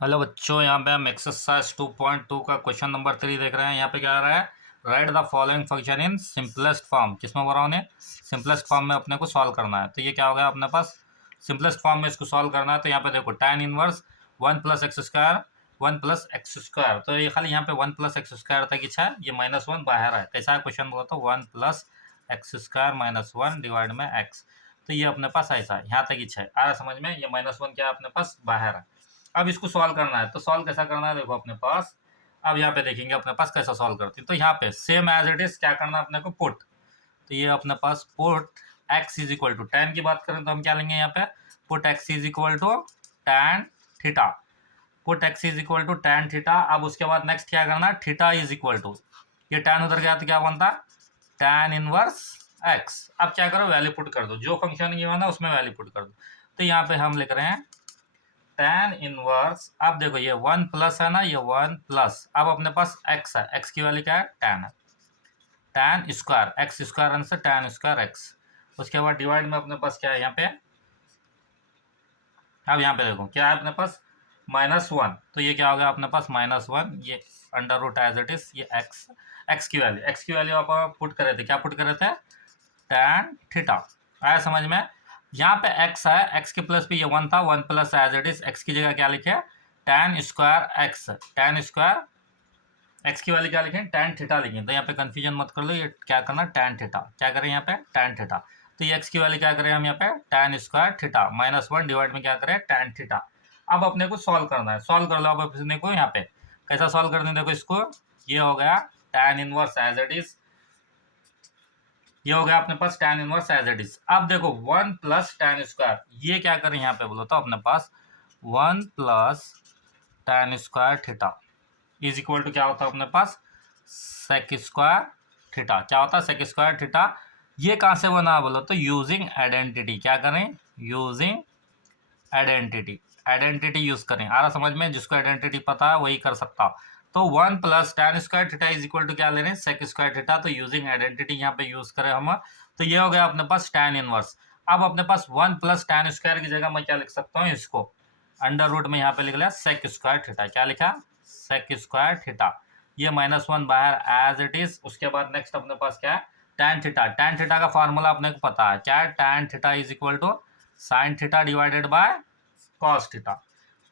Hello बच्चों, यहाँ पे हम एक्सरसाइज 2.2 का क्वेश्चन नंबर 3 देख रहे हैं। यहाँ पे क्या आ रहा है, right the following function in simplest form. किसमें बोला उन्हें, सिंपलेस्ट फॉर्म में अपने को सॉल्व करना है। तो ये क्या हो गया अपने पास, सिंपलेस्ट फॉर्म में इसको सॉल्व करना है। तो यहाँ पे देखो tan इनवर्स 1 + x² 1 + x²। तो ये खाली यहाँ पे 1 + x² तक इच्छा है, ये -1 बाहर है। कैसा क्वेश्चन बोला तो 1 + x² - 1 डिवाइड में x। तो ये अपने पास ऐसा है, यहाँ तक इच्छा है। आ रहा समझ में, ये -1 क्या अपने पास बाहर है। अब इसको सॉल्व करना है। तो सॉल्व कैसा करना है, देखो अपने पास, अब यहाँ पे देखेंगे अपने पास कैसा सॉल्व करते हैं। तो यहाँ पे सेम एज इट इज क्या करना है अपने को, पुट। तो ये अपने पास put x is equal to tan की बात करें तो हम क्या लेंगे यहाँ पे, put x is equal to tan theta. Put x is equal to tan theta. अब उसके बाद नेक्स्ट क्या करना है, थीटा इज इक्वल टू, ये tan उधर गया तो क्या बनता, tan इनवर्स x। अब क्या करो, वैल्यू पुट कर दो, जो फंक्शन ये ना उसमें वैल्यू पुट कर दो। तो यहाँ पे हम लिख रहे हैं tan इनवर्स। अब देखो ये 1 प्लस है ना, ये 1 प्लस, अब अपने पास x है, x की वैल्यू क्या है, tan है। tan square, x square answer tan square x। उसके बाद डिवाइड में अपने पास क्या है यहाँ पे, अब यहाँ पे देखो क्या है अपने पास, -1। तो ये क्या हो गया अपने पास -1, ये under root as it is, ये x की वैल्यू आप पुट करे थे, क्या पुट करे थे, tan थीटा। आया समझ में। यहाँ पे x है, x के प्लस पे ये 1 था, 1 plus as it is, x की जगह क्या लिखे, tan square x। tan square x की वैल्यू क्या लिखें, tan थीटा लिखें। तो यहाँ पे कंफ्यूजन मत कर लो, ये क्या करना, tan थीटा। क्या करें यहाँ पे, tan थीटा। तो ये x की वैल्यू क्या करें हम यहाँ पे, tan स्क्वायर थीटा -1 डिवाइड में क्या करें, tan थीटा। अब अपने को सॉल्व करना है, सॉल्व कर लो। अब अपने को यहाँ पे कैसा सॉल्व करना है, देखो इसको, ये हो गया tan inverse as it is, ये हो गया अपने पास tan inverse as it is. अब देखो 1 + tan स्क्वायर, ये क्या करें यहाँ पे बोलो तो अपने पास 1 + tan square theta is equal to क्या होता है अपने पास, सेक स्क्वायर थीटा। क्या होता है, सेक स्क्वायर थीटा। ये कहाँ से बना बोलो तो यूजिंग आइडेंटिटी। क्या करें, यूजिंग आइडेंटिटी, आइडेंटिटी यूज करें। आ रहा समझ में, जिसको आइडेंटिटी पता है वही कर सकता। तो 1 + tan square theta is equal to क्या ले रहे हैं, सेक स्क्वायर थीटा। तो यूजिंग आइडेंटिटी यहाँ पे यूज करें हम। तो ये हो गया अपने पास tan इनवर्स। अब अपने पास 1 + tan स्क्वायर की जगह मैं क्या लिख सकता हूँ, इसको अंडर रूट में यहाँ पे लिख लिया सेक स्क्वायर थीटा। क्या लिखा, सेक स्क्वायर थीटा। ये -1 बाहर एज इट इज। उसके बाद नेक्स्ट अपने पास क्या है, tan थीटा। tan थीटा का फॉर्मूला अपने को पता है, क्या है, tan theta is equal to sine theta divided by cos theta.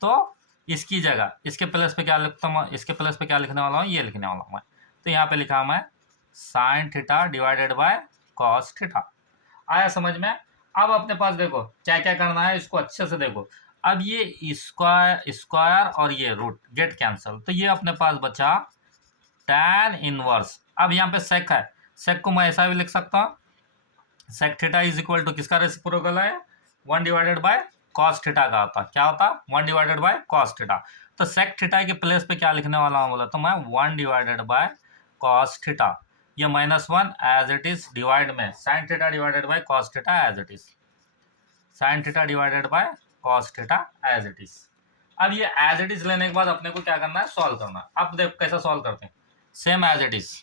तो इसकी जगह इसके प्लस पे क्या लिखता हूँ, इसके प्लस पे क्या लिखने वाला हूँ, ये लिखने वाला हूँ मैं। तो यहाँ पे लिखा मैं sign theta divided by cos theta. आया समझ में। अब अपने पास देखो क्या क्या करना है, इसको अच्छे से देखो। अब ये स्क्वायर स्क्वायर और ये रूट गेट कैंसल, तो ये अपने पास बचा tan इनवर्स। अब यहाँ पे सेक है, सेक को मैं ऐसा भी लिख सकता हूँ, sec theta is equal to किसका रेसिप्रोकल है, 1 डिवाइडेड बाय कॉस थीटा का होता। क्या होता, 1 डिवाइडेड बाय कॉस थीटा। तो सेक थीटा के प्लेस पे क्या लिखने वाला हूँ बोला तो मैं 1 डिवाइडेड बाय कॉस थीटा। ये -1 एज इट इज डिवाइड में sine theta divided by cos theta as it is, sine theta divided by cos theta as it is. अब ये एज इट इज लेने के बाद अपने को क्या करना है, सॉल्व करना है। अब देखो कैसा सॉल्व करते हैं, सेम एज इट इज।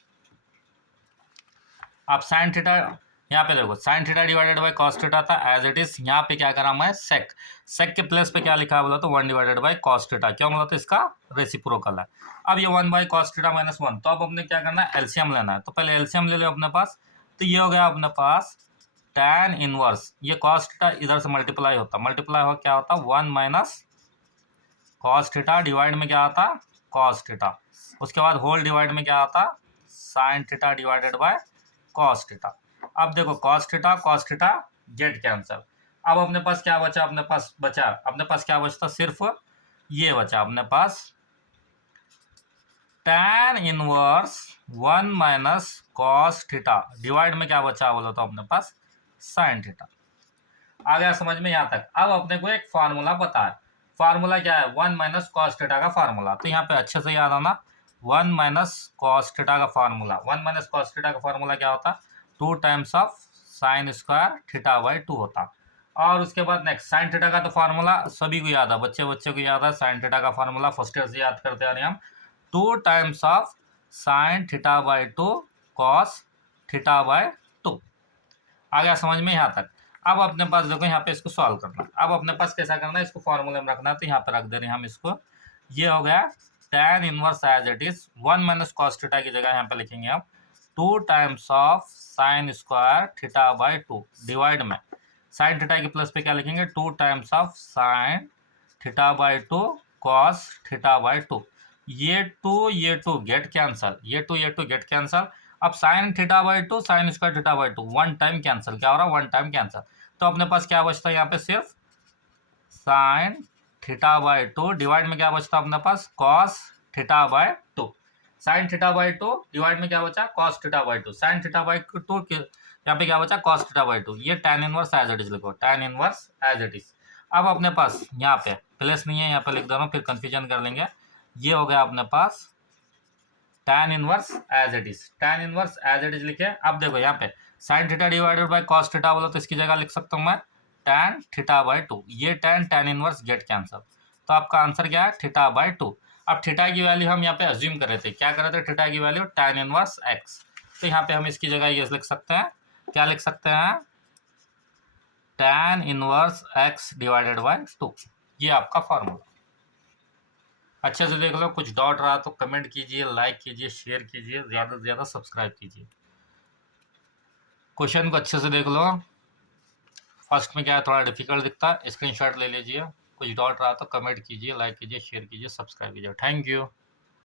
अब साइन थीटा, यहाँ पे देखो sign theta divided by cos theta था एज इट इज। यहाँ पे क्या करा मैं, सेक, सेक के प्लेस पे क्या लिखा बोला तो 1 डिवाइडेड बाय कॉस थीटा। क्यों बोला तो इसका रेसिप्रोकल है। अब ये 1 बाय कॉस थीटा -1, तो अब अपने क्या करना है, एलसीएम लेना है। तो पहले एलसीएम ले लो अपने पास। तो ये हो गया अपने पास tan इनवर्स, ये कॉस थीटा इधर से मल्टीप्लाई होता, मल्टीप्लाई हो क्या होता 1 - कॉस थीटा डिवाइड में क्या आता कॉस थीटा। उसके बाद होल डिवाइड में क्या आता sign theta divided by cos theta. अब देखो कॉस थीटा गेट कैंसल। अब अपने पास क्या बचा, अपने पास क्या बचता, सिर्फ ये बचा अपने पास tan inverse 1 - cos theta divide में क्या बचा बोलो तो अपने पास साइन थीटा। आ गया समझ में यहाँ तक। अब अपने को एक फार्मूला पता है, फार्मूला क्या है, 1 - कॉस थीटा का फार्मूला। तो यहाँ पे अच्छे से याद आना, 1 - कॉस थीटा का फार्मूला, 1 - कॉस थीटा का फार्मूला क्या होता, 2 times of sine square theta by 2 होता। और उसके बाद नेक्स्ट साइन थीटा का तो फार्मूला सभी को याद है, बच्चे बच्चे को याद है साइन थीटा का फार्मूला, फर्स्ट ईयर से याद करते आ रहे हैं हम। 2 times of sine theta by 2 cos theta by 2। आ गया समझ में यहाँ तक। अब अपने पास देखो यहाँ पे इसको सॉल्व करना है। अब अपने पास कैसा करना है, इसको फॉर्मूले में रखना है। तो यहाँ पे रख दे रहे हैं हम इसको, ये हो गया tan inverse as it is 1 minus cos theta की जगह यहाँ पे लिखेंगे आप 2 times of sine square theta by 2 divide में साइन थीटा के प्लस पे क्या लिखेंगे 2 times of sine theta by 2 cos theta by 2। ये टू गेट कैंसल, ये टू गेट कैंसल। अब sine theta by 2 sine square theta by 2 one time cancel, क्या हो रहा है वन टाइम कैंसिल। तो अपने पास क्या बचता है यहाँ पे सिर्फ साइन थीटा बाई 2 डिवाइड में क्या बचता है अपने पास cos theta by 2। Sine theta by 2 divide में क्या बचा cos theta by 2, sine theta by 2 यहाँ पे क्या बचा कॉस थीटा बाई 2। ये tan inverse as it is लिखो, tan inverse as it is. अब अपने पास यहाँ पे प्लस नहीं है, यहाँ पे लिख दे रहा हूँ फिर कंफ्यूजन कर लेंगे। ये हो गया अपने पास tan inverse as it is, tan inverse as it is लिखे। अब देखो यहाँ पे sine theta divided by cos theta बोला तो इसकी जगह लिख सकता हूँ मैं tan थीटा बाई 2। ये tan इनवर्स गेट कैंसल, तो आपका आंसर क्या है थीटा बाई 2। अब थीटा की वैल्यू हम यहाँ पे अज्यूम कर रहे थे, क्या कर रहे थे थीटा की वैल्यू tan इनवर्स x। तो यहाँ पे हम इसकी जगह ये लिख सकते हैं, क्या लिख सकते हैं tan inverse x divided by 2। ये आपका फॉर्मूला। अच्छे से देख लो, कुछ डाउट रहा तो कमेंट कीजिए, लाइक कीजिए, शेयर कीजिए, ज़्यादा से ज़्यादा सब्सक्राइब कीजिए। क्वेश्चन को अच्छे से देख लो, फर्स्ट में क्या है थोड़ा डिफिकल्ट दिखता है, स्क्रीनशॉट ले लीजिए। कुछ डाउट रहा तो कमेंट कीजिए, लाइक कीजिए, शेयर कीजिए, सब्सक्राइब कीजिए। Thank you.